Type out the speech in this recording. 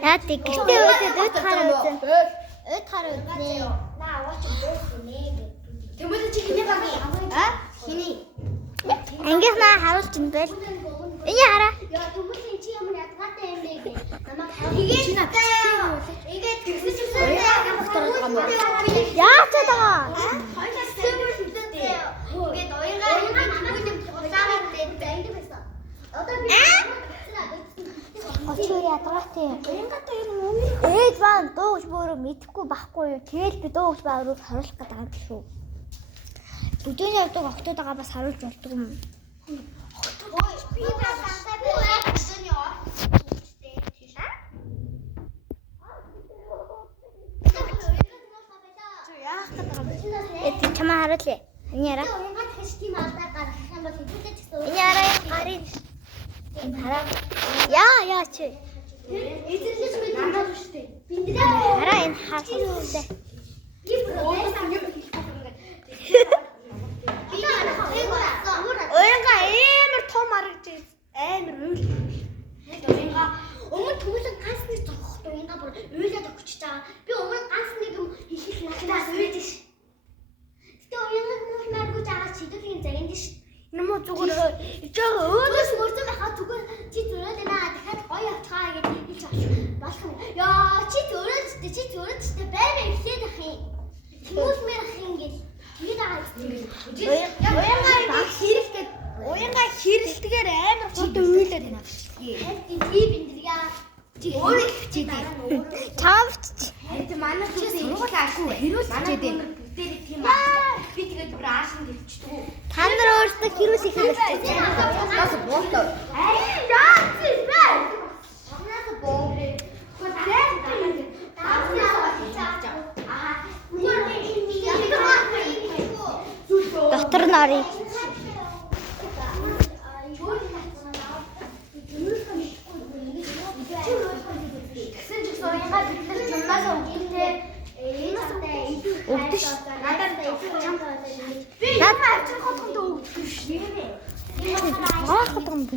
Яа тийм гэртээ өөдөөд өд хараа үзэн. Өд хараа үзнэ. Тэмүүл чи хинээ багий. Хиний. Ангийнхнаа харуулж юм байл. Эний хараа. Яа тэмүүл чи ямар ядгатай юм бэ гэ. Намайг хийгээд ингээд тэгсэн чигсэн ямар тарах юм бэ? Яа цаа таа. Хоёлаас сэмэр хэлдэг. Ингээд оёргаа тэмүүл уцаагаад байдаг байсан. Одоо би Очоо ядгатай. Ээж баа дуугч өөрөө мэдэхгүй байхгүй юу. Тэгэл би дуугч баа руу харуулах гэдэг юм шүү. Бүдүүний явдаг октоодоо бас харуулж болдог юм. би басаа би гэсэн ёо. Яах гэдэг юм бэ? Чамаа харуулъя. Эний хараа. Уянгаад тэгш тийм алдаа гаргах юм бол хэдүүлээ ч гэсэн. Эний хараа гарын. Хараа. Яа чи. Эзэрлэж мэд намайг шүү дээ. Биндээ. Хараа энэ хаалцтай. Би просто юм хэлэхгүй ингээд. Би Уянга амар том харагдаж амар уйл. уянгаа өмнө түлэн ганц нэг зогсоход уянгаа бүр уйлаад өгч байгаа. Би өмнө ганц нэг юм хийх надаас уйлж ш. Гэтэ уянгаа мууш маргууж байгаа чидэлийн загинд ш. Энэ муу зүгээр ижээ Өөдөөс мөрзөн байхад зүгээр чи зөрөөд байна. Дахиад гоё авчгаа гэж хэлж болох юм. Яа чи зөрөөд чи байраа эхлээд ах юм. Хүмүүс мэр ах юм гэл. Би дагаад уянга хэрэлтэгээр амар гол уйлаад байна. би биндрия. Чи өөрөө хичээдээ. Чамч. Энд манай чи сургууль аахгүй. Хэрүүлчихэд дээр тийм аа. Би тэгээд бүр аашин гэлчдэг. Та нар өөрсдөө хэрүүс их хэлчихсэн. Нас боолтой. Яа чи бэ? Нас боо. Доктор нарыг. Тэгсэн ч соёнгаа бид юмнаас өгдөгтэй. Өгдөг ш. Надад чам. Би юм авчих хотонд өгдөг ш. Яах гэдэг юм бэ?